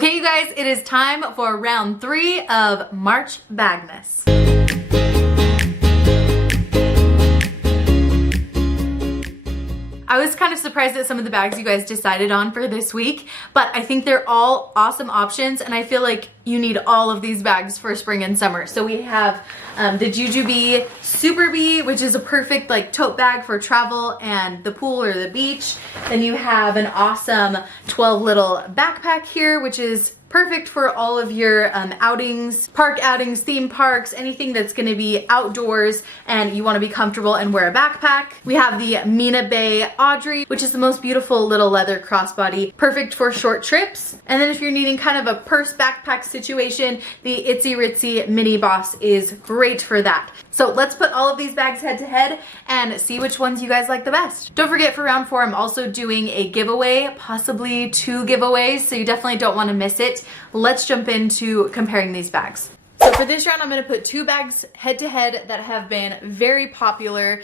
Okay, you guys, it is time for round 3 of March Bagness. I was kind of surprised at some of the bags you guys decided on for this week, but I think they're all awesome options, and I feel like you need all of these bags for spring and summer. So we have the Jujubee Super Bee, which is a perfect like tote bag for travel and the pool or the beach. Then you have an awesome 12 little backpack here, which is perfect for all of your outings, park outings, theme parks, anything that's gonna be outdoors and you wanna be comfortable and wear a backpack. We have the Mina Baie Audrey, which is the most beautiful little leather crossbody, perfect for short trips. And then if you're needing kind of a purse backpack situation, the Itzy Ritzy Mini Boss is great for that. So let's put all of these bags head to head and see which ones you guys like the best. Don't forget, for round 4, I'm also doing a giveaway, possibly 2 giveaways, so you definitely don't wanna miss it. Let's jump into comparing these bags. So for this round, I'm going to put 2 bags head to head that have been very popular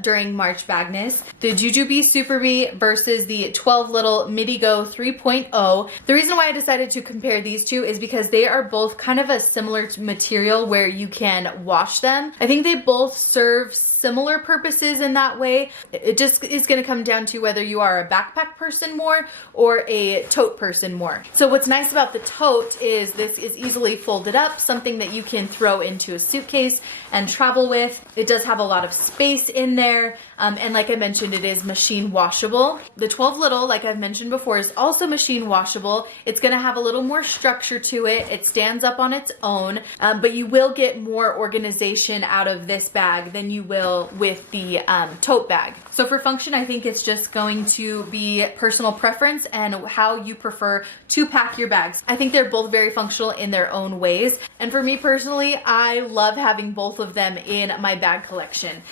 during March Bagness. The Jujubee Super Bee versus the 12 little Midi Go 3.0. The reason why I decided to compare these two is because they are both kind of a similar material where you can wash them. I think they both serve similar purposes in that way. It just is going to come down to whether you are a backpack person more or a tote person more. So what's nice about the tote is this is easily folded up, something that you can throw into a suitcase and travel with. It does have a lot of space in there, and like I mentioned, it is machine washable. The 12 little, like I've mentioned before, is also machine washable. It's going to have a little more structure to it. It stands up on its own, but you will get more organization out of this bag than you will with the tote bag. So for function, I think it's just going to be personal preference and how you prefer to pack your bags. I think they're both very functional in their own ways. And for me personally, I love having both of them in my bag collection.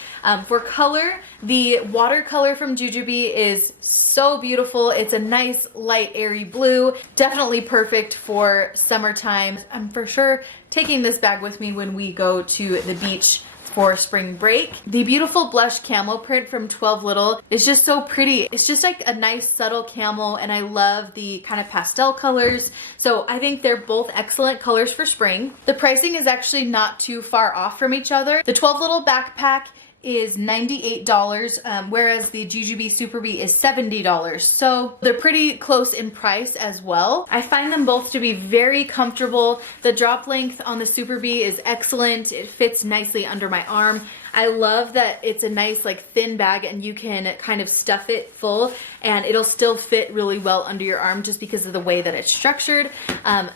For color, the watercolor from Jujubee is so beautiful. It's a nice light airy blue, definitely perfect for summertime. I'm for sure taking this bag with me when we go to the beach for spring break. The beautiful blush camel print from 12 little is just so pretty. It's just like a nice subtle camel, and I love the kind of pastel colors. So I think they're both excellent colors for spring. The pricing is actually not too far off from each other. The 12 little backpack is $98, whereas the Jujubee Super Bee is $70. So they're pretty close in price as well. I find them both to be very comfortable. The drop length on the Super Bee is excellent. It fits nicely under my arm. I love that it's a nice like thin bag and you can kind of stuff it full and it'll still fit really well under your arm just because of the way that it's structured.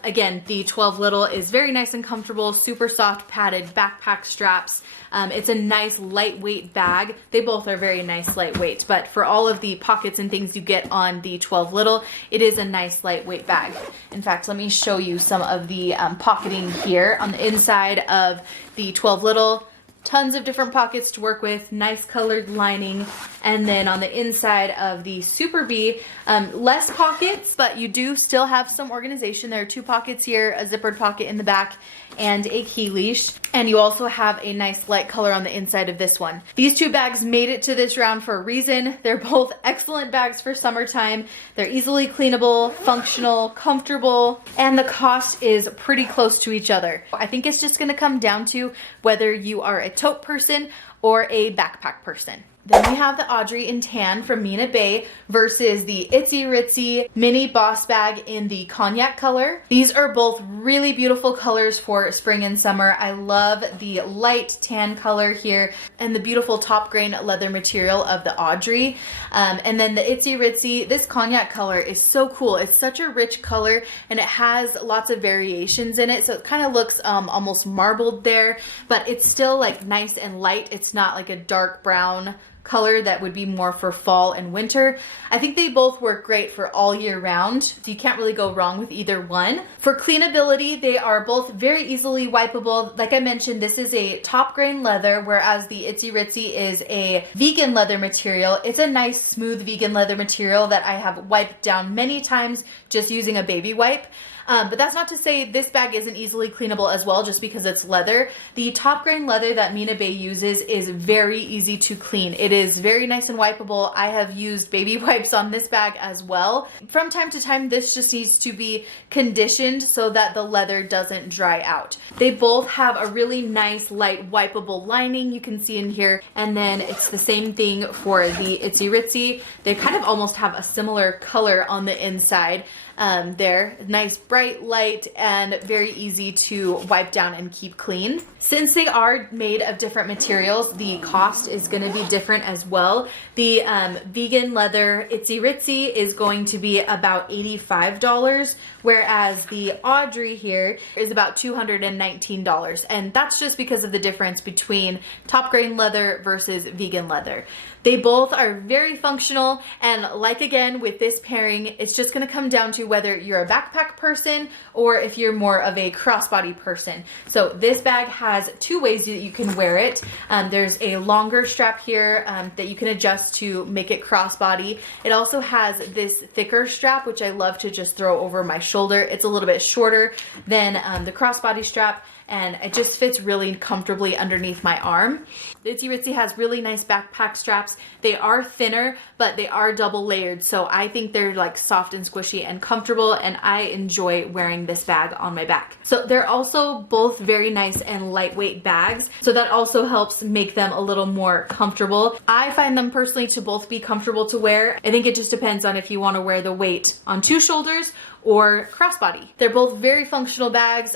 Again, the 12 little is very nice and comfortable, super soft padded backpack straps. It's a nice lightweight bag. They both are very nice lightweight, but for all of the pockets and things you get on the 12 little, it is a nice lightweight bag. In fact, let me show you some of the pocketing here on the inside of the 12 little. Tons of different pockets to work with, nice colored lining. And then on the inside of the Super Bee, less pockets, but you do still have some organization. There are 2 pockets here, a zippered pocket in the back, and a key leash. And you also have a nice light color on the inside of this one. These 2 bags made it to this round for a reason. They're both excellent bags for summertime. They're easily cleanable, functional, comfortable, and the cost is pretty close to each other. I think it's just gonna come down to whether you are a tote person or a backpack person. Then we have the Audrey in tan from Mina Baie versus the Itzy Ritzy Mini Boss Bag in the cognac color. These are both really beautiful colors for spring and summer. I love the light tan color here and the beautiful top grain leather material of the Audrey. And then the Itzy Ritzy, this cognac color is so cool. It's such a rich color and it has lots of variations in it. So it kind of looks almost marbled there, but it's still like nice and light. It's not like a dark brown color that would be more for fall and winter. I think they both work great for all year round, so you can't really go wrong with either one. For cleanability, they are both very easily wipeable. Like I mentioned, this is a top grain leather, whereas the Itzy Ritzy is a vegan leather material. It's a nice smooth vegan leather material that I have wiped down many times just using a baby wipe. But that's not to say this bag isn't easily cleanable as well, just because it's leather. The top grain leather that Mina Baie uses is very easy to clean. It is very nice and wipeable. I have used baby wipes on this bag as well. From time to time, this just needs to be conditioned so that the leather doesn't dry out. They both have a really nice light wipeable lining you can see in here, and then it's the same thing for the Itzy Ritzy. They kind of almost have a similar color on the inside. There, nice bright light and very easy to wipe down and keep clean. Since they are made of different materials, the cost is going to be different as well. The vegan leather Itzy Ritzy is going to be about $85, whereas the Audrey here is about $219, and that's just because of the difference between top grain leather versus vegan leather. They both are very functional, and like again with this pairing, it's just going to come down to whether you're a backpack person or if you're more of a crossbody person. So this bag has two ways that you can wear it. There's a longer strap here that you can adjust to make it crossbody. It also has this thicker strap, which I love to just throw over my shoulder. It's a little bit shorter than the crossbody strap, and it just fits really comfortably underneath my arm. The Itzy Ritzy has really nice backpack straps. They are thinner, but they are double layered, so I think they're like soft and squishy and comfortable, and I enjoy wearing this bag on my back. So they're also both very nice and lightweight bags, so that also helps make them a little more comfortable. I find them personally to both be comfortable to wear. I think it just depends on if you want to wear the weight on two shoulders or crossbody. They're both very functional bags.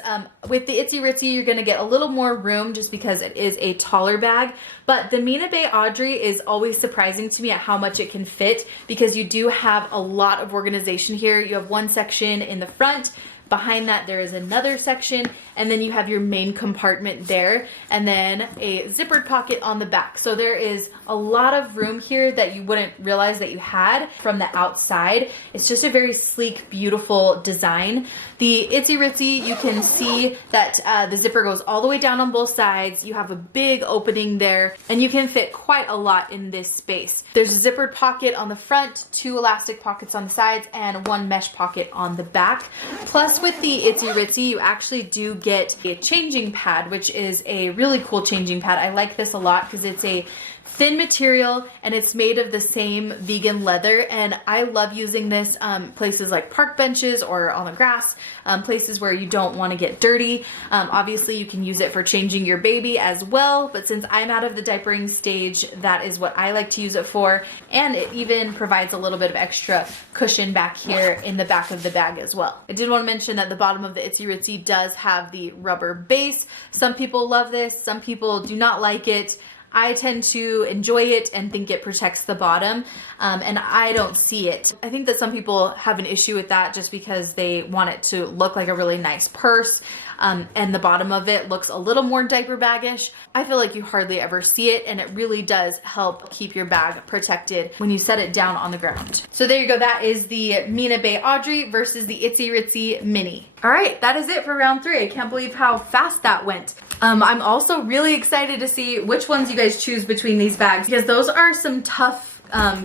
With the Itzy Ritzy, you're gonna get a little more room just because it is a taller bag, but the Mina Baie Audrey is always surprising to me at how much it can fit, because you do have a lot of organization here. You have one section in the front, behind that there is another section, and then you have your main compartment there, and then a zippered pocket on the back. So there is a lot of room here that you wouldn't realize that you had from the outside. It's just a very sleek, beautiful design. The Itzy Ritzy, you can see that the zipper goes all the way down on both sides. You have a big opening there, and you can fit quite a lot in this space. There's a zippered pocket on the front, two elastic pockets on the sides, and one mesh pocket on the back. Plus, with the Itzy Ritzy, you actually do get a changing pad, which is a really cool changing pad. I like this a lot because it's a thin material and it's made of the same vegan leather, and I love using this places like park benches or on the grass, places where you don't want to get dirty. Obviously you can use it for changing your baby as well, but since I'm out of the diapering stage, that is what I like to use it for, and it even provides a little bit of extra cushion back here in the back of the bag as well. I did want to mention that the bottom of the Itzy Ritzy does have the rubber base. Some people love this, some people do not like it. I tend to enjoy it and think it protects the bottom, and I don't see it. I think that some people have an issue with that just because they want it to look like a really nice purse, and the bottom of it looks a little more diaper baggish. I feel like you hardly ever see it, and it really does help keep your bag protected when you set it down on the ground. So there you go, that is the Mina Baie Audrey versus the Itzy Ritzy Mini. All right, that is it for round 3. I can't believe how fast that went. I'm also really excited to see which ones you guys choose between these bags, because those are some tough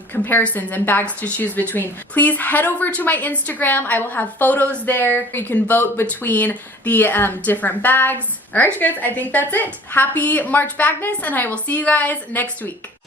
comparisons and bags to choose between. Please head over to my Instagram. I will have photos there. You can vote between the different bags. All right, you guys, I think that's it. Happy March Bagness, and I will see you guys next week.